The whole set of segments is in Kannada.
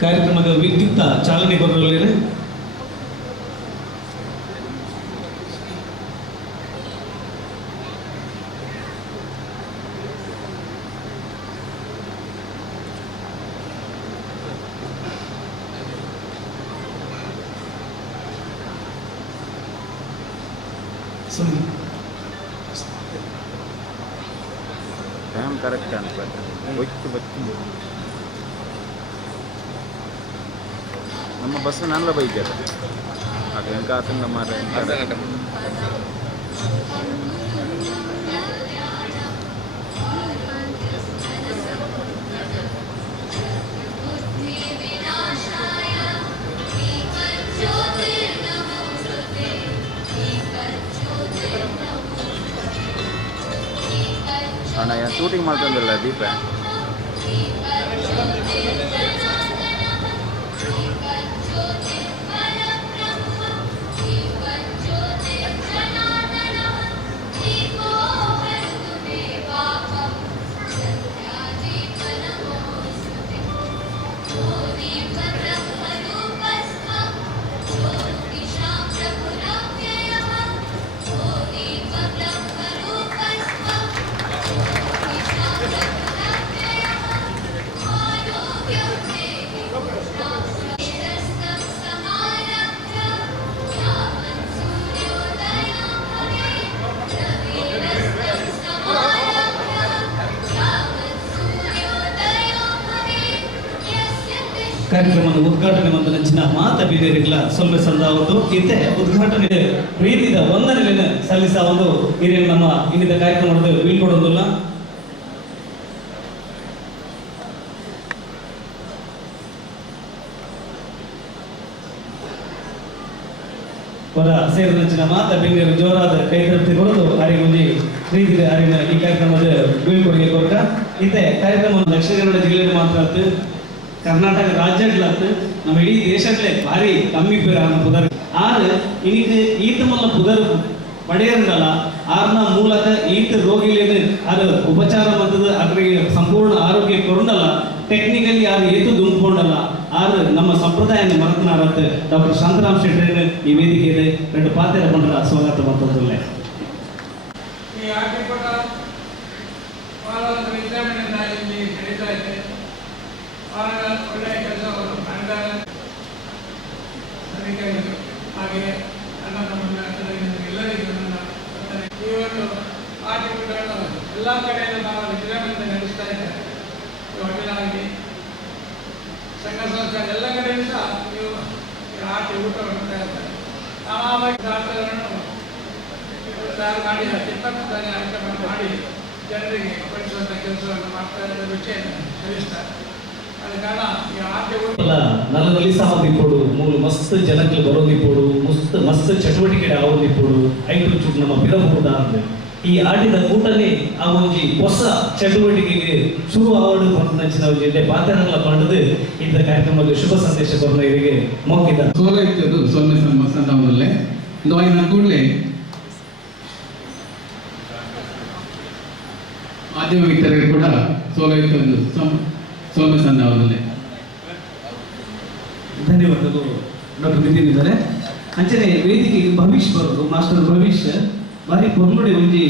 ಕಾರ್ಯಕ್ರಮದ ವಿದ್ಯುಕ್ತ ಚಾಲನೆ ಕೊಡಲಿದೆ. ಟೈಮ್ ಕರೆಕ್ಟ್ ಅನ್ಸುತ್ತೆ. ಒಯ್ತು ಬರ್ತೀನಿ. ನಮ್ಮ ಬಸ್ ನಲ್ಲ ಬೈಕ್ ಅದು ಅದು ಹೆಂಗೆ ಆತಂಗ ಮಾರ ಅಣ್ಣ ಶೂಟಿಂಗ್ ಮಾಡ್ತಂದಿಲ್ಲ ದೀಪ ಕಾರ್ಯಕ್ರಮದ ಉದ್ಘಾಟನೆ ಮತ್ತು ನೆಚ್ಚಿನ ಮಾತ ಬೀದರಿಗಳ ಸೊಲ್ಮೆ ಸಂದಾವತ್ತು ಇತ್ತೆ ಉದ್ಘಾಟನೆ ಪ್ರೀತಿದ ವಂದನೆಗಳನ್ನ ಸಲ್ಲಿಸ ಒಂದು ಹಿರಿಯರು ನಮ್ಮ ಇನ್ನಿತ ಕಾರ್ಯಕ್ರಮದ ಬೀಳ್ಕೊಡೋದಿಲ್ಲ. ಹೊರ ಸೇರಿದ ನೆಚ್ಚಿನ ಮಾತ ಬೀದರಿ ಜೋರಾದ ಕೈ ತಪ್ಪಿ ಕೊಡೋದು ಅರಿಗುಂಜಿ ಪ್ರೀತಿದ ಅರಿನ ಈ ಕಾರ್ಯಕ್ರಮದ ಬೀಳ್ಕೊಡುಗೆ ಕೊರಕ ಇತ್ತೆ ಕಾರ್ಯಕ್ರಮ ದಕ್ಷಿಣ ಕನ್ನಡ ಜಿಲ್ಲೆಯಲ್ಲಿ ಮಾತ್ರ ಕರ್ನಾಟಕ ರಾಜ್ಯಗಳಾತು ನಮ್ಮ ಇಡೀ ದೇಶದಲ್ಲೇ ಭಾರಿ ಕಮ್ಮಿ ಪೇರ ಪುದರ್ ಆದ್ರೆ ಇನ್ನಿಗೆ ಈತ ಮಲ್ಲ ಪುದರ್ ಪಡೆಯಂಗಲ್ಲ ಆರ್ನ ಮೂಲಕ ಈತ ರೋಗಿಲೇನು ಅದು ಉಪಚಾರ ಮತ್ತದ ಅದ್ರಿಗೆ ಸಂಪೂರ್ಣ ಆರೋಗ್ಯ ಕೊರೊಂಡಲ್ಲ ಟೆಕ್ನಿಕಲಿ ಯಾರು ಏತು ದುಂಬ್ಕೊಂಡಲ್ಲ ಆದ್ರೆ ನಮ್ಮ ಸಂಪ್ರದಾಯನ ಮರತನಾರತ್ತೆ ಡಾಕ್ಟರ್ ಶಾಂತರಾಮ್ ಶೆಟ್ಟರ್ ಈ ವೇದಿಕೆ ಇದೆ ಎರಡು ಪಾತ್ರ ಬಂದ್ರ ಸ್ವಾಗತ ಮಾಡ್ತದಲ್ಲೇ ಈ ಆಟಿಪಟ ಭಾರತ ವಿದ್ಯಾಮಂದಿರದಲ್ಲಿ ನಡೀತಾ ಇದೆ. ಒಳ್ಳೆಯ ಕೆಲಸವನ್ನು ಮಾಡಿದ್ದಾರೆ ಹಾಗೆ ನನ್ನ ಎಲ್ಲರಿಗೂ ನನ್ನ ಈ ಒಂದು ಆಟಿಕೆಗಳನ್ನು ಎಲ್ಲ ಕಡೆಯಿಂದ ನಾವು ವಿಜೃಂಭಣೆಯಿಂದ ನಡೆಸ್ತಾ ಇದ್ದಾರೆ. ಹೋಟೆಲಾಗಲಿ ಸಂಘ ಸಂಸ್ಥೆ ಎಲ್ಲ ಕಡೆಯಿಂದ ನೀವು ಆಟಿ ಊಟವನ್ನು ಮಾಡ್ತಾ ಇದ್ದಾರೆ. ಸಾಮಾಜಿಕ ದಾಖಲೆಗಳನ್ನು ತಯಾರು ಮಾಡಿ 20 ಐಟಮ್ ಮಾಡಿ ಜನರಿಗೆ ಪಡಿಸುವಂಥ ಕೆಲಸವನ್ನು ಮಾಡ್ತಾ ಇದ್ದಾರೆ, ರುಚಿಯನ್ನು ಸಲ್ಲಿಸ್ತಾರೆ. ನಲ್ಲಲ್ಲಿ ಸಾವದಿಪ್ಪೋಡು ಮೂಲು ಮಸ್ತ್ ಜನಕ್ಕೆ ಬರೋದಿಪ್ಪೋಡು ಮಸ್ತ್ ಚಟುವಟಿಕೆ ಆಗೋದಿಪ್ಪೋಡು ಐಟು ಚೂಟ್ ನಮ್ಮ ಬಿಡಬಹುದ ಅಂದ್ರೆ ಈ ಆಟಿದ ಕೂಟನೇ ಆ ಒಂಜಿ ಹೊಸ ಚಟುವಟಿಕೆಗೆ ಶುರು ಆವಡು ಪಂಚಿನ ಜಿಲ್ಲೆ ಪಾತ್ರಗಳ ಪಂಡದು ಇಂಥ ಕಾರ್ಯಕ್ರಮದ ಶುಭ ಸಂದೇಶ ಕೊರನ ಇವರಿಗೆ ಮೋಗಿದ ಸೋಲ ಇತ್ತದು ಸೊನ್ನೆ ಸಂದರ್ಭದಲ್ಲೇ ದಾಯಿನ ಕೂಡಲೇ ಮಾಧ್ಯಮ ಮಿತ್ರರಿಗೆ ಕೂಡ ಸೋಲೈತೆ ಸೋಮೆ ಸಂದ ಅವರಲ್ಲೇ ಧನ್ಯವಾದಗಳು ಡಾಕ್ಟರ್ ನಿತಿನ್ ಇದ್ದಾರೆ ಅಂಚನೆ ವೇದಿಕೆಗೆ ಭವಿಷ್ ಬರೋದು ಮಾಸ್ಟರ್ ಭವಿಷ್ ಬಾರಿ ಪೊರ್ಲುಡೆ ಒಂಜಿ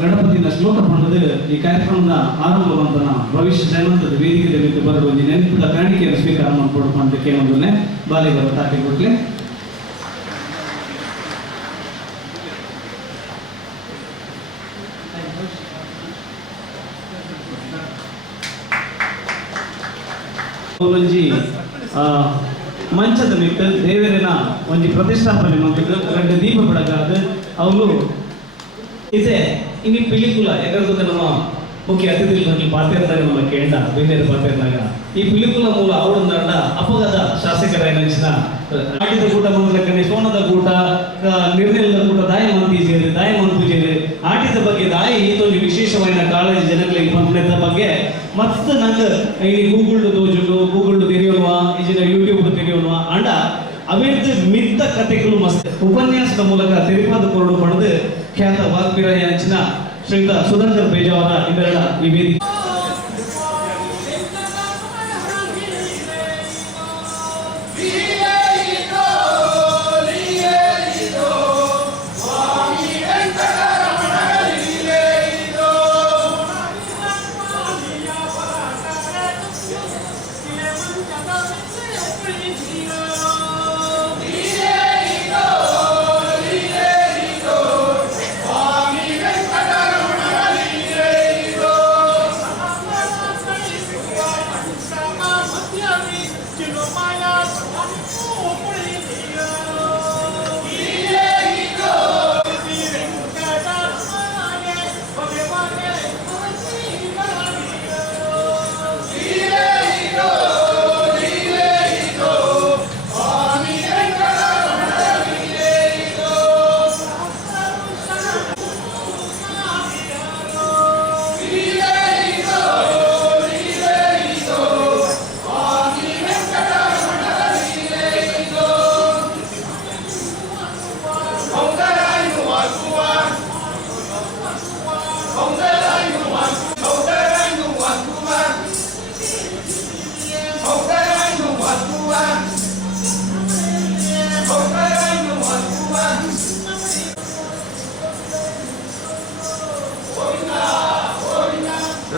ಗಣಪತಿನ ಶ್ಲೋಕ ಪಂಡದು ಈ ಕಾರ್ಯಕ್ರಮದ ಆರಂಭ ಬಂತನ ಭವಿಷ್ ಜಯಮಂತದ ವೇದಿಕೆ ಬಿದ್ದು ಬರೋದು ಒಂಜಿ ನೆನಪಿದ ಕಾಣಿಕೆಯನ್ನು ಸ್ವೀಕಾರ ಮಾಡ್ಕೊಡು ಅಂತ ಕೇಳೋದನ್ನೇ ಬಾಲಿಗರು ತಾಟಿ ಕೊಟ್ಲೆ ಒಂಜಿ ಮಂಚದ ಮಿಟ್ಟು ದೇವರಿನ ಒಂಜಿ ಪ್ರತಿಷ್ಠಾಪನೆ ಮಂತದ್ದು ಎರಡು ದೀಪ ಬೆಳಗಾದ ಅವರು ಇದೆ ಇನ್ನು ಪಿಲಿಕುಲ ಯಾಕಂದ್ರೆ ನಮ್ಮ ಮುಖ್ಯ ಅತಿಥಿಗಳು ಪಾತ್ರೆದಾರ ನಮ್ಮ ಕೇಂದ್ರ ಬೇರೆ ಪಾತ್ರೆದಾಗ ಈ ಪಿಲಿಕುಲ ಮೂಲ ಅವಳಂದ ಅಪಗದ ಶಾಸಕರ ನೆನೆಸಿನ ಆಟಿದ ಕೂಟ ಬಂದ ಸೋನದ ಕೂಟ ನಿರ್ಣಯದ ಕೂಟ ದಾಯ ಮಂಪೂಜೇರಿ ಆಟಿದ ಬಗ್ಗೆ ದಾಯಿ ಇದೊಂದು ವಿಶೇಷವಾದ ಕಾಳಜಿ ಜನಗಳಿಗೆ ಪಂಪಣದ ಬಗ್ಗೆ ಮತ್ತೆ ನಂಗೆ ಈ ಗೂಗಲ್ ತೋಜುಂಡು ಗೂಗಲ್ ತೆರೆಯೋಣ ಈಜಿನ ಯೂಟ್ಯೂಬ್ ತೆರೆಯೋಣ ಅಂಡ ಅವೇರ್ದು ಮಿತ್ತ ಕಥೆಗಳು ಮಸ್ತ್ ಉಪನ್ಯಾಸದ ಮೂಲಕ ತೆರಿಪಾದ ಕೊರಡು ಪಡೆದು ಖ್ಯಾತ ವಾಗ್ಮಿರಾಯ ಅಂಚಿನ ಶ್ರೀಯುತ ಸುಧಾಕರ್ ಬೇಜಾವರ ಇವೆರಡ ಈ ವೇದಿಕೆ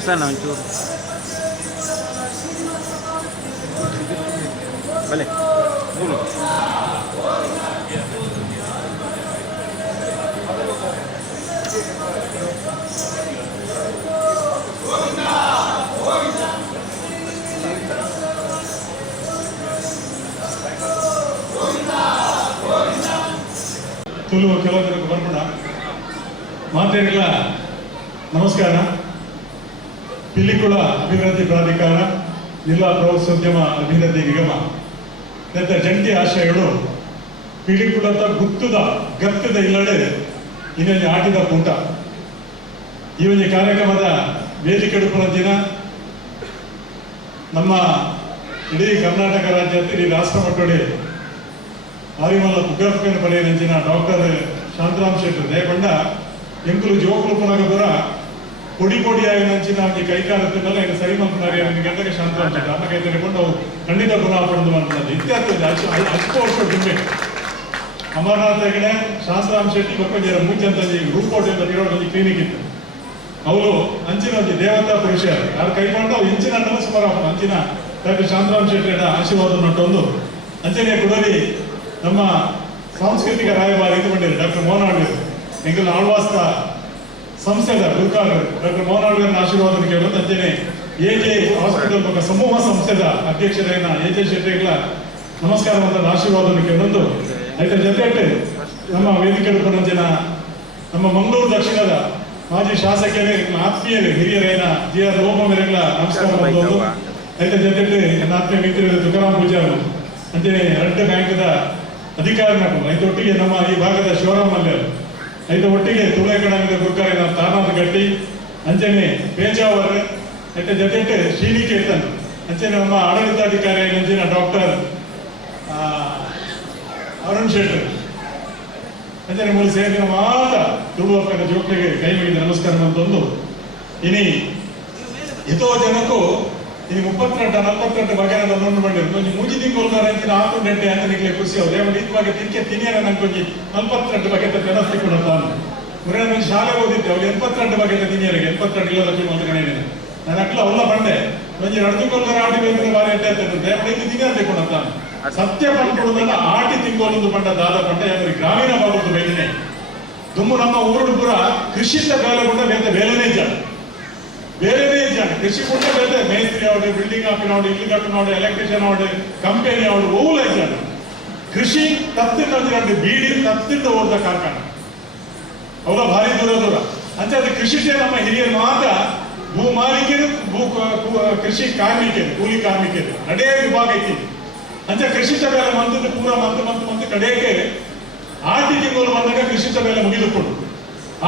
Sana onchur. Bale. Bulu. ತುಳುವ ಕೆಲವರಿಗೆ ಬರ್ಬೋಣ ಮಾತೆಲ್ಲ ನಮಸ್ಕಾರ. ಪಿಲಿಕುಳ ಅಭಿವೃದ್ಧಿ ಪ್ರಾಧಿಕಾರ ಜಿಲ್ಲಾ ಪ್ರವಾಸೋದ್ಯಮ ಅಭಿವೃದ್ಧಿ ನಿಗಮ ನೆತ್ತ ಜಂಟಿ ಆಶಯಗಳು ಪಿಲಿಕುಳದ ಗುತ್ತದ ಗತ್ತದ ಇಲ್ಲಡೆ ಇನ್ನೊಂದು ಆಟಿದ ಕೂಟ ಈ ಒಂದು ಕಾರ್ಯಕ್ರಮದ ವೇದಿಕೆ ದಿನ ನಮ್ಮ ಇಡೀ ಕರ್ನಾಟಕ ರಾಜ್ಯ ಇಡೀ ರಾಷ್ಟ್ರ ಮಟ್ಟೊಡೆ ಆರಿಮಲ್ಲ ಪುಗ್ಗಪ್ಪನ ಪಡೆಯ ನೆಂಚಿನ ಡಾಕ್ಟರ್ ಶಾಂತರಾಮ್ ಶೆಟ್ಟರ್ ದಯಕೊಂಡ ಎಂಕುಲು ಜೋಕುಲು ಪುನಗ ಪುರ ಕೊಡಿ ಕೊಡಿಯಾಗಿ ನಂಚಿನ ಈ ಕೈಕಾಲತ್ತಿನಲ್ಲ ಇನ್ನು ಸರಿ ಮಾಡ್ತಾರೆ ಗಂಟೆಗೆ ಶಾಂತರಾಮ್ ಶೆಟ್ಟರ್ ಅನ್ನ ಕೈ ತೆರೆಕೊಂಡು ಅವು ಖಂಡಿತ ಗುಣ ಪಡೆದು ಮಾಡ್ತಾರೆ ಇತ್ಯಾದಿ ಹತ್ತು ವರ್ಷ ದುಂಬೆ ಅಮರನಾಥ್ ಹೆಗಡೆ ಶಾಂತರಾಮ್ ಶೆಟ್ಟಿ ಮಕ್ಕಳ ಮುಂಚೆ ರೂಪೋಟ್ ಅಂತ ಇರೋ ಕ್ಲಿನಿಕ್ ಇತ್ತು ಅವರು ಅಂಚಿನ ದೇವತಾ ಪುರುಷ ಯಾರು ಕೈಕೊಂಡು ಇಂಚಿನ ಸುಮಾರು ಅಂಚಿನ ಡಾಕ್ಟರ್ ಶಾಂತರಾಮ್ ಶೆಟ್ಟಿ ಆಶೀರ್ವಾದ ನಟ್ಟೊಂದು ಅಂಚನೆಯ ಕುಡಲಿ ನಮ್ಮ ಸಾಂಸ್ಕೃತಿಕ ರಾಯಭಾರಿ ಇಟ್ಟುಕೊಂಡಿದ್ದಾರೆ ಡಾಕ್ಟರ್ ಮೋಹನ್ ಆಳ್ವೇರ್ ಎಂಕಲ್ ಆಳ್ವಾಸ್ತ ಸಂಸ್ಥೆದ ಗುರುಕಾರರು ಡಾಕ್ಟರ್ ಮೋಹನ್ ಆಳ್ವೇರ್ನ ಆಶೀರ್ವಾದ ಕೇಳೋದು ಅಂಚನೆ ಎಜೆ ಹಾಸ್ಪಿಟಲ್ ಬಗ್ಗೆ ಸಮೂಹ ಸಂಸ್ಥೆದ ಅಧ್ಯಕ್ಷರಾದ ಎಜೆ ಶೆಟ್ಟಿಗಳ ನಮಸ್ಕಾರವಾದ ಆಶೀರ್ವಾದ ಕೇಳೋದು ಅದರ ಜೊತೆ ನಮ್ಮ ವೇದಿಕೆ ಜನ ನಮ್ಮ ಮಂಗಳೂರು ದಕ್ಷಿಣದ ಮಾಜಿ ಶಾಸಕರೇ ಆತ್ಮೀಯರೇ ಹಿರಿಯರೇನ ಜಿ ಆರ್ ಓಮವರೆಗಳ ನಮಸ್ಕಾರ ಮಾಡೋದು ಅದರ ಜೊತೆ ನನ್ನ ಆತ್ಮೀಯ ಮಿತ್ರರು ತುಕಾರಾಮ್ ಪೂಜಾರು ಅಂಚನೆ ಎರಡು ಬ್ಯಾಂಕದ ಅಧಿಕಾರಿಗಳು ಐದೊಟ್ಟಿಗೆ ನಮ್ಮ ಈ ಭಾಗದ ಶಿವರಾಮ್ ಮಲ್ಯರು ಐದು ಒಟ್ಟಿಗೆ ತುಳಕಡಂಗದ ಗುರುಕಾರಿನ ತಾನಾದ ಗಟ್ಟಿ ಅಂಚನೆ ಪೇಜಾವರ್ ಅದರ ಜೊತೆ ಶ್ರೀನಿಕೇತನ್ ಅಂಚನೆ ನಮ್ಮ ಆಡಳಿತಾಧಿಕಾರಿ ಅಂಚಿನ ಡಾಕ್ಟರ್ ಅರುಣ್ ಶೆಟ್ಟರ್ ಅಂಚನೆ ಮೂಲ ಸೇರಿನ ಮಾತ ತುಳುವಪ್ಪನ ಜೋಕ್ಲಿಗೆ ಕೈ ಮುಗಿದ ನಮಸ್ಕಾರ ಅಂತಂದು ಇನಿ ಎಷ್ಟೋ ಜನಕ್ಕೂ ಇನ್ನು 32-42 ಬಗೆಯ ನೋಡು ಮಾಡಿದ್ರು ಒಂದು ಮೂಜಿ ತಿಂಗಳು ಅಂಚಿನ 6 ಗಂಟೆ ಅಂತ ನಿಮಗೆ ಖುಷಿ ಅವ್ರು ಏಮಂటే ಇದು ಬಗ್ಗೆ ತಿನ್ನಿಯರ ನಂಗೆ 42 ಬಗೆಯ ಜನ ಸಿಕ್ಕೊಂಡಾನು ಮುರೇ ನಾನು ಶಾಲೆ ಓದಿದ್ದೆ ಅವ್ರು 82 ಬಗೆಯ ತಿನ್ನಿಯರಿಗೆ 82 ಇಲ್ಲದಕ್ಕೆ ಒಂದು ಕಡೆ ನಾನು ಅಕ್ಲ ಅವಲ್ಲ ಬಂಡೆ ಒಂದು 2 ತಿಂಗಳು ಆಡಿ ಬಂದ್ರೆ ಬಾರಿ ಅಂತ ಹೇಳ್ತಾರೆ ಏಮಂటే ಇದು ತಿನ್ನಿಯರ ಸಿಕ್ಕೊಂಡಾನು ಸತ್ಯ ಪಂಡ್ಕೊಡೋದನ್ನ ಆಟಿ ತಿಂಗೋಲೊಂದು ಪಂಡ ದಾದ ಪಂಡ ಯಾಕಂದ್ರೆ ಗ್ರಾಮೀಣ ಭಾಗದ ಬೇಗನೆ ದುಮ್ಮು ನಮ್ಮ ಊರು ಪುರ ಕೃಷಿತ ಬೇಲೆ ಕೂಡ ಬೇಲೆನೇ ಜಾಣ ಕೃಷಿ ಕೂಡ ಬೇರೆ ಮೇಸ್ತ್ರಿ ಅವಡು ಬಿಲ್ಡಿಂಗ್ ಹಾಕಿನೋಡು ಇಲ್ಲಿ ಕಟ್ಟಿನೋಡು ಎಲೆಕ್ಟ್ರಿಷಿಯನ್ ಅವಡು ಕಂಪನಿ ಅವಡು ಓಲ ಜಾಣ ಕೃಷಿ ತತ್ತಿನ ಬೀಡಿ ತತ್ತಿಂದ ಓದ ಕಾರ್ಖಾನೆ ಅವರ ಭಾರಿ ದೂರ ಅಂತ ಅದು ಕೃಷಿಗೆ ನಮ್ಮ ಹಿರಿಯರು ಮಾತ್ರ ಭೂ ಮಾಲೀಕರು ಕೃಷಿ ಕಾರ್ಮಿಕರು ಕೂಲಿ ಕಾರ್ಮಿಕರು ನಡೇ ವಿಭಾಗ ಐತಿ ಅಂತ ಕೃಷಿತ ಬೇಲೆ ಮಂತದ ಪೂರ ಮಂತ್ ಕಡೆಗೆ ಆಟಿ ತಿಂಗಳು ಬಂದಾಗ ಕೃಷಿತ ಬೇಲೆ ಮುಗಿದುಕೊಂಡು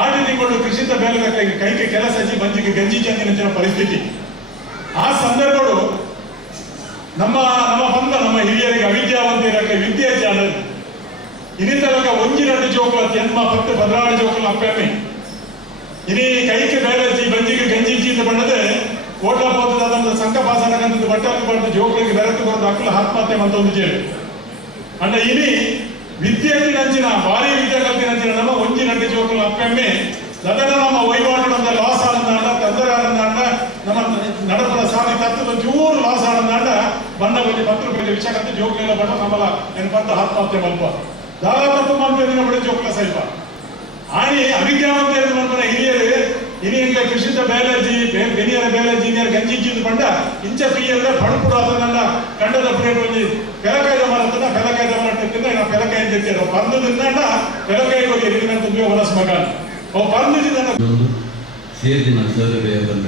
ಆಟಿ ತಿಂಗಳು ಕೃಷಿತ ಬೇಲೆ ಕೈಗೆ ಕೆಲಸ ಹಚ್ಚಿ ಬಂಜಿಗೆ ಗಂಜಿ ಚಂದಿನ ಪರಿಸ್ಥಿತಿ ಆ ಸಂದರ್ಭಗಳು ನಮ್ಮ ನಮ್ಮ ಹಿರಿಯರಿಗೆ ಅವಿದ್ಯಾವಂತರಿಗೆ ವಿದ್ಯೆ ಜಾಣ ಇನ್ನಿತರ ಒಂಜಿನ ಜೋಕುಲ ಜನ್ಮ 10-16 ಜೋಕುಲ ಅಪ್ಪಮ್ಮೆ ಇನಿ ಕೈಗೆ ಬೇಲೆ ಹಚ್ಚಿ ಬಂಜಿಗೆ ಗಂಜಿ ಚೀತ ಬಣ್ಣದ ಓಟ ಹೋದ ಸಂಘ ಪಾಸನಕ್ಕಂಥದ್ದು ಬಟ್ಟಲು ಬಡ್ದು ಜೋಕುಲಿಗೆ ಬೆರೆತು ಬರೆದು ಅಕ್ಕಲು ಆತ್ಮಹತ್ಯೆ ಅಂತ ಒಂದು ಜೇರು ಅಂಡ ಇನಿ ವಿದ್ಯಾರ್ಥಿ ನಂಚಿನ ಭಾರಿ ವಿದ್ಯಾರ್ಥಿ ನಂಚಿನ ನಮ್ಮ ಒಂಜಿನಂಟೆ ಜೋಕುಲ ಅಪ್ಪಮ್ಮೆ ಅದನ್ನ ನಮ್ಮ ವಹಿವಾಟು ಲಾಸ್ ಆನಂದಾಂಡ ತಂದರಾನಂದಾಂಡ ನಮ್ಮ ನಡಪದ ಸಾಧಿ ತತ್ವದ ಚೂರು ಲಾಸ್ ಆನಂದಾಂಡ ಬಣ್ಣ ಬಂದು 10 ರೂಪಾಯಿ ವಿಷಯಕ್ಕಂತ ಜೋಕುಲೆಲ್ಲ ಬಣ್ಣ ನಮ್ಮಲ್ಲ ನೆನಪಂತ ಆತ್ಮಹತ್ಯೆ ಮಲ್ಪ ದಾದಾ ತಪ್ಪು ಮಾಡ್ತಿದ್ದೀನಿ ಬಡ ಜೋಕುಲ ಸೈಪ ಆಣಿ ಅವಿದ್ಯಾವಂತ ಮನ್ಪನ ಹಿರಿಯರು ಹಿರಿಯಂಗೆ ಕೃಷಿತ ಬೇಲಜಿ ಬೆನಿಯರ ಬೇಲಜಿ ಇಂಜಿನಿಯರ್ ಗಂಜಿಂಚಿಂದು ಬಂಡ ಇಂಚ ಪಿಯಲ್ಲ ಪಣಪುಡು ಅದನ್ನ ಕಂಡದ ಪ್ಲೇಟ್ ಒಂದು ಪೆಲಕಾಯ್ದ ಮರತನ ಪೆಲಕಾಯ್ದ ಮರಟ್ಟಿಂದ ನಾ ಪೆಲಕಾಯಿ ತೆಗ್ತಿರೋ ಪರ್ನದಿಂದ ಪೆಲಕಾಯಿ ಹೋಗಿ ಎರಿಗಿನಂತ ಹೊಲಸ ಮಗ ಅವು ಪರ್ನದಿಂದ ಸೇರಿನ ಸೌಲಭ್ಯ ಬಂದ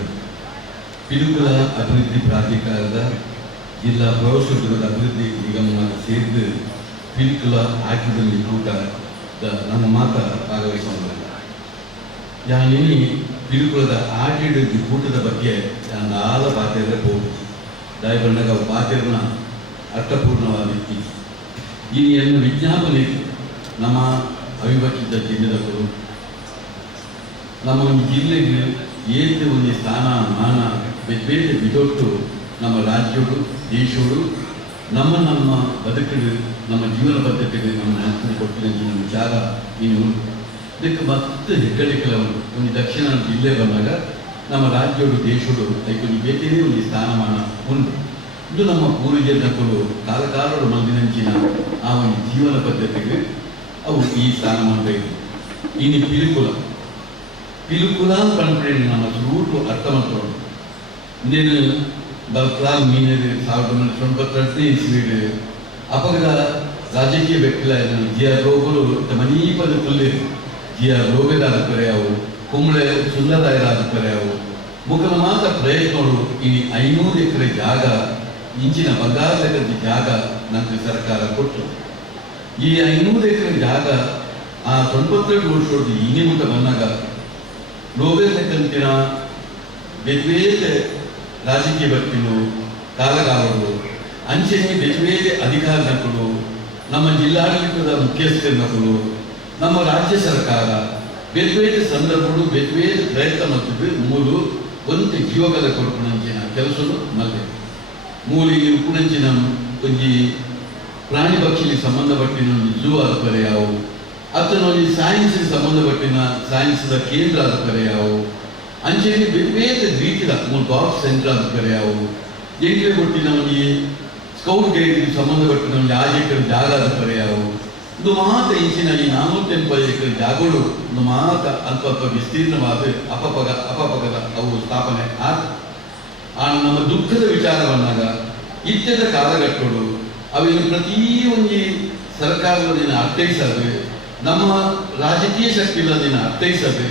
ಪಿಡುಕುಲ ಅಭಿವೃದ್ಧಿ ಪ್ರಾಧಿಕಾರದ ಜಿಲ್ಲಾ ಪ್ರವಾಸೋದ್ಯಮದ ಅಭಿವೃದ್ಧಿ ನಿಗಮವನ್ನು ಸೇರಿದು ಪಿಡುಕುಲ ಆಟದಲ್ಲಿ ಕೂಟ ನಮ್ಮ ಮಾತ ಭಾಗವಹಿಸಿಕೊಂಡ ಯಾನಿ ಪಿಡುಕುಲದ ಆಟಿಡ ಕೂಟದ ಬಗ್ಗೆ ನಾಲ ಪಾತ್ರೆ ಹೋಗಿ ದಯ ಬಂದಾಗ ಪಾತ್ರೆನ ಅರ್ಥಪೂರ್ಣವಾದಿತ್ತು ಈ ಏನು ವಿಜ್ಞಾಪನೆ ನಮ್ಮ ಅವಿಭಜಿತ ಜಿಲ್ಲೆದವರು ನಮ್ಮ ಒಂದು ಜಿಲ್ಲೆಗೆ ಏಕೆ ಒಂದು ಸ್ಥಾನ ಮಾನ ಬೇರೆ ಬಿದೊಟ್ಟು ನಮ್ಮ ರಾಜ್ಯಗಳು ದೇಶಗಳು ನಮ್ಮ ಬದುಕಲು ನಮ್ಮ ಜೀವನ ಪದ್ಧತಿಗೆ ನಮ್ಮ ನಾಲ್ಕು ಕೊಟ್ಟಿನ ವಿಚಾರ ಇನ್ನು ಇದಕ್ಕೆ ಮತ್ತೆ ಹೆಗ್ಗಳಿಕೆಗಳು ಒಂದು ದಕ್ಷಿಣ ಜಿಲ್ಲೆ ಬಂದಾಗ ನಮ್ಮ ರಾಜ್ಯಗಳು ದೇಶಗಳು ಅದಕ್ಕೆ ಬೇಕೇ ಒಂದು ಸ್ಥಾನಮಾನ ಉಂಟು ಇದು ನಮ್ಮ ಪೂರ್ವಜರು ಕಾಲಕಾಲರು ಮಂದಿನಂಚಿನ ಆ ಒಂದು ಜೀವನ ಪದ್ಧತಿಗೆ ಅವು ಈ ಸ್ಥಾನಮಾನ ಇದೆ ಇನ್ನು ಪಿಲುಕುಲ ಪಂಪೆ ನಮ್ಮ ರೂಟು ಅರ್ಥ ಮಾಡ್ಕೊಂಡು ಇಂದೇನು ಬಲ್ಕ್ಲಾಲ್ ಮೀನರು 1992 ಇಸ್ವಿಗೆ ಅಪಗದ ರಾಜಕೀಯ ವ್ಯಕ್ತಿಲ ಜಿಯ ರೋಗರು ಮನೀಪದ ಕೊಲ್ಲಿರು ಜಿಯ ರೋಗದಾದ ಕರೆಯವು ಕುಂಬಳೆ ಸುಂದರದಾಯರಾದ ಕರೆಯವು ಮುಖದ ಮಾತ್ರ ಪ್ರಯತ್ನಗಳು ಈ 500 ಎಕರೆ ಜಾಗ ಇಂಚಿನ ಬಂಗಾರದ ಜಾಗ ನಮಗೆ ಸರ್ಕಾರ ಕೊಟ್ಟು ಈ 500 ಎಕರೆ ಜಾಗ ಆ 92 ವರ್ಷದ ಇನಿ ಮುಟ ಬಂದಾಗ ರೋಗದಂತಿನ ಬೇರೆ ರಾಜಕೀಯ ವ್ಯಕ್ತಿಗಳು ಕಾಲಗಾರರು ಅಂಚೆನೆ ಬೇರೆ ಅಧಿಕಾರಿಗಳು ನಮ್ಮ ಜಿಲ್ಲಾಡಳಿತದ ಮುಖ್ಯಸ್ಥರು ನಮ್ಮ ರಾಜ್ಯ ಸರ್ಕಾರ ಬೇರೆ ಸಂದರ್ಭಗಳು ಬೇರೆ ಪ್ರಯತ್ನ ಮತ್ತು ಮೂಲು ಒಂದು ಜೀವಕದ ಕೊಡುಪುಣಂಚಿನ ಕೆಲಸಗಳು ಮಲ್ಲೆ ಮೂಲಿಗೆ ಉಪುಣಂಚಿನ ಒಂದು ಪ್ರಾಣಿ ಪಕ್ಷಿಗೆ ಸಂಬಂಧಪಟ್ಟಿನ ಝೂ ಆದ ಕರೆಯಾವು ಅಥವಾ ಸೈನ್ಸ್ಗೆ ಸಂಬಂಧಪಟ್ಟಿನ ಸೈನ್ಸ್ದ ಕೇಂದ್ರ ಆದ ಕರೆಯಾವು ಅಂಚೆಗೆ ಬೇರೆ ರೀತಿಯ ಡಾಗ್ ಸೆಂಟರ್ ಆದ ಕರೆಯಾವು ಎಂಟ್ರೆ ಕೊಟ್ಟಿನ ಒಂದು ಸ್ಕೌಟ್ ಗೈಡ್ಗೆ ಸಂಬಂಧಪಟ್ಟಿನ ಒಂದು 5 ಎಕರೆ ಜಾಗ ಆದ ಕರೆಯಾವು ಇದು ಮಾತ್ರ ಇಂಚಿನ ಈ 480 ಎಕರೆ ಜಾಗಗಳು ಒಂದು ಮಾತ್ರ ಅಲ್ಪ ವಿಸ್ತೀರ್ಣವಾದ ಅಪಪಗದ ಅವು ಸ್ಥಾಪನೆ ಆದ ನಮ್ಮ ದುಃಖದ ವಿಚಾರ ಬಂದಾಗ ಇತ್ಯದ ಕಾಲಘಟ್ಟಗಳು ಅವೇನು ಪ್ರತಿಯೊಂದು ಸರ್ಕಾರದಿಂದ ಅರ್ಥೈಸದೆ ನಮ್ಮ ರಾಜಕೀಯ ಶಕ್ತಿ ಇಲ್ಲದಿನ ಅರ್ಥೈಸದೆ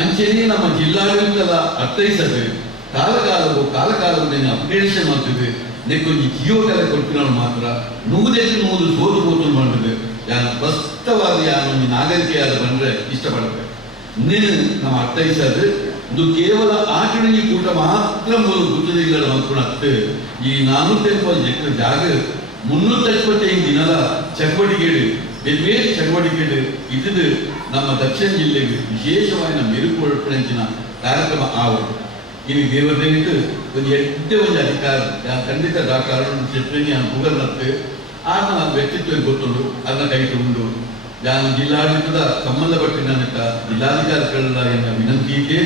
ಅಂಚೆನೇ ನಮ್ಮ ಜಿಲ್ಲಾಡಳಿತದ ಅರ್ಥೈಸದೆ ಕಾಲಕಾಲದಿಂದ ಅಪ್ಡೇಷನ್ ಮಾಡ್ತಿದೆ ನೆಕ್ಕೊಂದು ಜಿಯೋಗಳ ಕೊಟ್ಟಿರೋರು ಮಾತ್ರ 100 ಸೋಲು ಮಾಡಿದೆ ಯಾರು ಸ್ಪಷ್ಟವಾದ ಯಾರೊಂದು ನಾಗರಿಕೆಯಾದ ಬಂದರೆ ಇಷ್ಟಪಡುತ್ತೆ ಇನ್ನೇನು ನಮ್ಮ ಅರ್ಥೈಸದೆ ಇದು ಕೇವಲ ಆಚರಣೆ ಕೂಟ ಮಾತ್ರ ಗುರುತಿಗಳು ಅನ್ಕೊಳತ್ತೆ ಈ 480 ಎಕರೆ ಜಾಗ 375 ದಿನದ ಚಟುವಟಿಕೆಗಳು ಬೇರೆ ಚಟುವಟಿಕೆಗಳು ಇದು ನಮ್ಮ ದಕ್ಷಿಣ ಜಿಲ್ಲೆಗೆ ವಿಶೇಷವಾದ ಮೆರುಗೊಳಿಸಿನ ಕಾರ್ಯಕ್ರಮ ಆವರು ಇಲ್ಲಿ ದೇವದೇನಿಟ್ಟು ಒಂದು ಎಡ್ಡೆ ಒಂದು ಅಧಿಕಾರ ಖಂಡಿತ ಡಾಕ್ಟರ್ ಅರುಣ್ ಶೆಟ್ಟಿ ಮುಗರ್ನತ್ತು ಆನ ವ್ಯಕ್ತಿತ್ವ ಗೊತ್ತುಂಡು ಅದನ್ನ ಕೈಟ್ಟು ಉಂಡು ನಾನು ಜಿಲ್ಲಾಡಳಿತದ ಸಂಬಂಧಪಟ್ಟಿನ ಜಿಲ್ಲಾಧಿಕಾರಿಗಳ ವಿನಂತಿಗೆ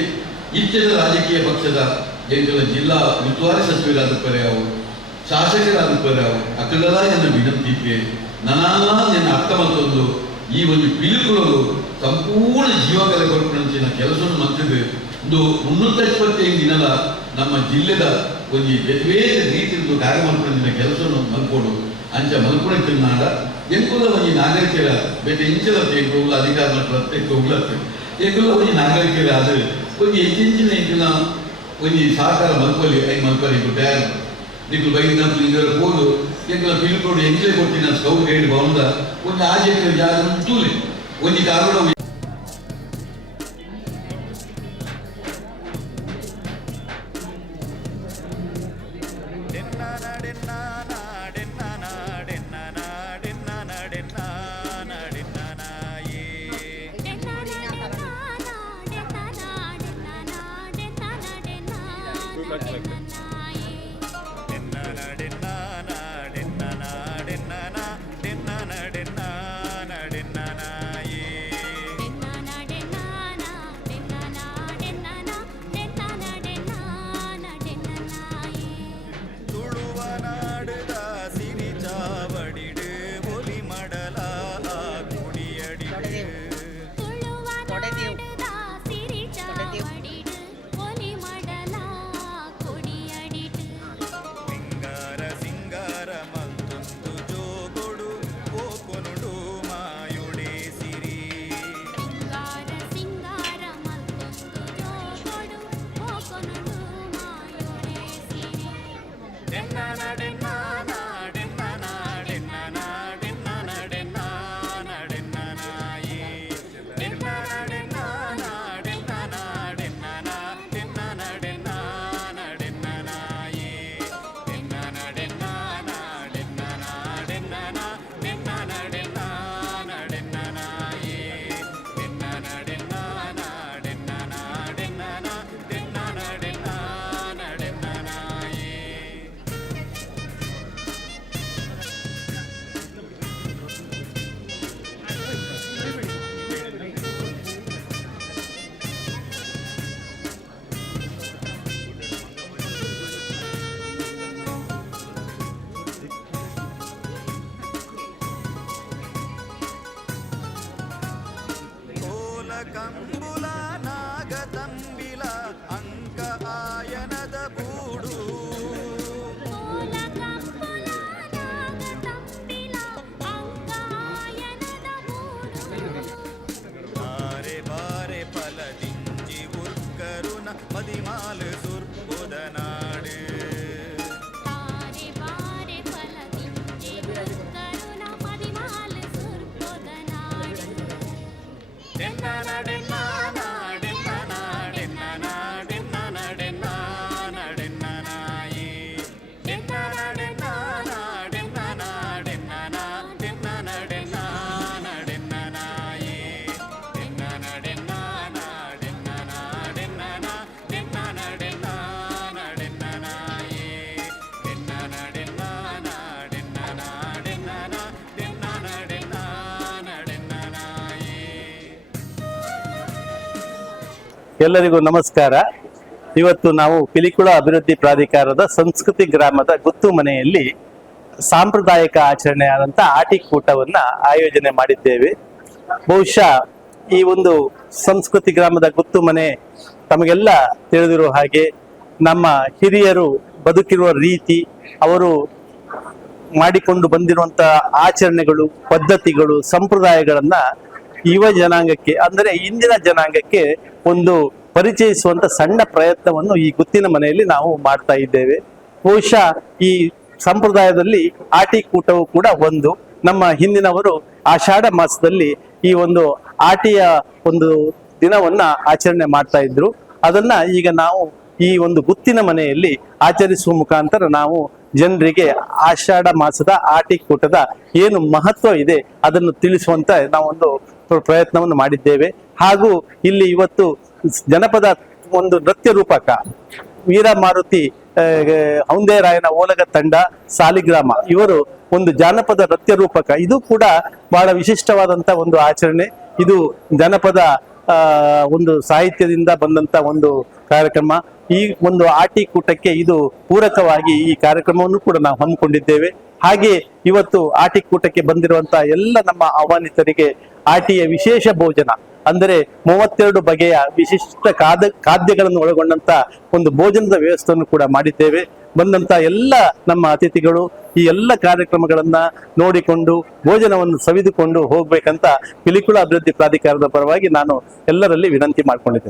ಇಚ್ಛೆದ ರಾಜಕೀಯ ಪಕ್ಷದ ಎಂಕಲ ಜಿಲ್ಲಾ ಉಸ್ತುವಾರಿ ಸಚಿವರಾದ ಪರ್ಯಾವು ಶಾಸಕರಾದ ಪರ್ಯಾವು ಅಕಲದ ಎನ್ನ ವಿನಂತಿಗೆ ನನ್ನ ಅರ್ಥ ಮತ್ತೊಂದು ಈ ಒಂದು ಪಿಲಿಕುಗಳು ಸಂಪೂರ್ಣ ಜೀವಕಲೆ ಕೊಡುವಂಚಿನ ಕೆಲಸವನ್ನು ಮಾಡ್ತಿದ್ದೆ ಒಂದು 325 ದಿನದ ನಮ್ಮ ಜಿಲ್ಲೆದ ಒಂದು ಬೇರೆ ರೀತಿಯ ಕಾರ್ಯ ಮಾಡ್ಕೊಂಡಿನ ಕೆಲಸವನ್ನು ಮಲ್ಕೊಡು ಅಂಚ ಮಲ್ಕೊಂಡಿನಾಡ ಎಂಕುಲ ಒಂದು ನಾಗರಿಕರ ಬೇರೆ ಇಂಚಲ ತೆಗೆದು ಅಧಿಕಾರ ಪ್ರತ್ಯೇಕ ಉಗ್ಲತ್ತೆ ಎಂಕುಲ ಒಂದು ನಾಗರಿಕರ ಅದು ಒಂದು ಹೆಚ್ಚಿನ ಇಂಚಿನ ಒಂದು ಸಹಕಾರ ಮಲ್ಕೊಲಿ ಐ ಮಲ್ಕೊಲಿ ಬ್ಯಾಗ್ ನೀವು ಬೈದ ಇದರ ಹೋದು ಎಂಕುಲ ಪಿಲ್ಕೋಡು ಎಂಜಾಯ್ ಕೊಟ್ಟಿನ ಸ್ಕೌಟ್ ಗೈಡ್ ಬಾವುಂದ ಒಂದು ಆಜೆಕ್ರ ಜಾಗ ತೂಲಿ ಒಂದು ಕಾರಣ ಕಂಬುಲ ನಾಗತಂಬಿಲ ಅಂಕ ಆಯನದ ಬೂಡು ಬಾರೆ ಬಾರೆ ಫಲದಿಂಜಿ ಉರ್ಕರುನ ಮದಿಮಾಲ ಸುರ್ಪುದ ನಾಡು ಎಲ್ಲರಿಗೂ ನಮಸ್ಕಾರ. ಇವತ್ತು ನಾವು ಪಿಲಿಕುಳ ಅಭಿವೃದ್ಧಿ ಪ್ರಾಧಿಕಾರದ ಸಂಸ್ಕೃತಿ ಗ್ರಾಮದ ಗುತ್ತು ಮನೆಯಲ್ಲಿ ಸಾಂಪ್ರದಾಯಿಕ ಆಚರಣೆಯಾದಂಥ ಆಟಿಕೂಟವನ್ನ ಆಯೋಜನೆ ಮಾಡಿದ್ದೇವೆ. ಬಹುಶಃ ಈ ಒಂದು ಸಂಸ್ಕೃತಿ ಗ್ರಾಮದ ಗುತ್ತು ಮನೆ ತಮಗೆಲ್ಲ ತಿಳಿದಿರುವ ಹಾಗೆ ನಮ್ಮ ಹಿರಿಯರು ಬದುಕಿರುವ ರೀತಿ, ಅವರು ಮಾಡಿಕೊಂಡು ಬಂದಿರುವಂತಹ ಆಚರಣೆಗಳು, ಪದ್ಧತಿಗಳು, ಸಂಪ್ರದಾಯಗಳನ್ನ ಯುವ ಜನಾಂಗಕ್ಕೆ ಅಂದರೆ ಇಂದಿನ ಜನಾಂಗಕ್ಕೆ ಒಂದು ಪರಿಚಯಿಸುವಂತ ಸಣ್ಣ ಪ್ರಯತ್ನವನ್ನು ಈ ಗುತ್ತಿನ ಮನೆಯಲ್ಲಿ ನಾವು ಮಾಡ್ತಾ ಇದ್ದೇವೆ. ಬಹುಶಃ ಈ ಸಂಪ್ರದಾಯದಲ್ಲಿ ಆಟಿಕೂಟವು ಕೂಡ ಒಂದು. ನಮ್ಮ ಹಿಂದಿನವರು ಆಷಾಢ ಮಾಸದಲ್ಲಿ ಈ ಒಂದು ಆಟಿಯ ಒಂದು ದಿನವನ್ನ ಆಚರಣೆ ಮಾಡ್ತಾ ಇದ್ರು. ಅದನ್ನ ಈಗ ನಾವು ಈ ಒಂದು ಗುತ್ತಿನ ಮನೆಯಲ್ಲಿ ಆಚರಿಸುವ ಮುಖಾಂತರ ನಾವು ಜನರಿಗೆ ಆಷಾಢ ಮಾಸದ ಆಟಿಕೂಟದ ಏನು ಮಹತ್ವ ಇದೆ ಅದನ್ನು ತಿಳಿಸುವಂತ ನಾವೊಂದು ಪ್ರಯತ್ನವನ್ನು ಮಾಡಿದ್ದೇವೆ. ಹಾಗೂ ಇಲ್ಲಿ ಇವತ್ತು ಜನಪದ ಒಂದು ನೃತ್ಯ ರೂಪಕ ವೀರಮಾರುತಿ ಔಂದೇರಾಯನ ಓಲಗ ತಂಡ ಸಾಲಿಗ್ರಾಮ ಇವರು ಒಂದು ಜಾನಪದ ನೃತ್ಯ ರೂಪಕ. ಇದು ಕೂಡ ಬಹಳ ವಿಶಿಷ್ಟವಾದಂತ ಒಂದು ಆಚರಣೆ. ಇದು ಜನಪದ ಒಂದು ಸಾಹಿತ್ಯದಿಂದ ಬಂದಂತ ಒಂದು ಕಾರ್ಯಕ್ರಮ. ಈ ಒಂದು ಆಟಿ ಕೂಟಕ್ಕೆ ಇದು ಪೂರಕವಾಗಿ ಈ ಕಾರ್ಯಕ್ರಮವನ್ನು ಕೂಡ ನಾವು ಹಮ್ಮಿಕೊಂಡಿದ್ದೇವೆ. ಹಾಗೆ ಇವತ್ತು ಆಟಿ ಕೂಟಕ್ಕೆ ಬಂದಿರುವಂತಹ ಎಲ್ಲ ನಮ್ಮ ಆಹ್ವಾನಿತರಿಗೆ ಆಟಿಯ ವಿಶೇಷ ಭೋಜನ ಅಂದರೆ 32 ಬಗೆಯ ವಿಶಿಷ್ಟ ಖಾದ್ಯಗಳನ್ನು ಒಳಗೊಂಡಂತ ಒಂದು ಭೋಜನದ ವ್ಯವಸ್ಥೆಯನ್ನು ಕೂಡ ಮಾಡಿದ್ದೇವೆ. ಬಂದಂತ ಎಲ್ಲ ನಮ್ಮ ಅತಿಥಿಗಳು ಈ ಎಲ್ಲ ಕಾರ್ಯಕ್ರಮಗಳನ್ನ ನೋಡಿಕೊಂಡು ಭೋಜನವನ್ನು ಸವಿದುಕೊಂಡು ಹೋಗ್ಬೇಕಂತ ಪಿಲಿಕುಳ ಅಭಿವೃದ್ಧಿ ಪ್ರಾಧಿಕಾರದ ಪರವಾಗಿ ನಾನು ಎಲ್ಲರಲ್ಲಿ ವಿನಂತಿ ಮಾಡ್ಕೊಂಡಿದ್ದೇನೆ.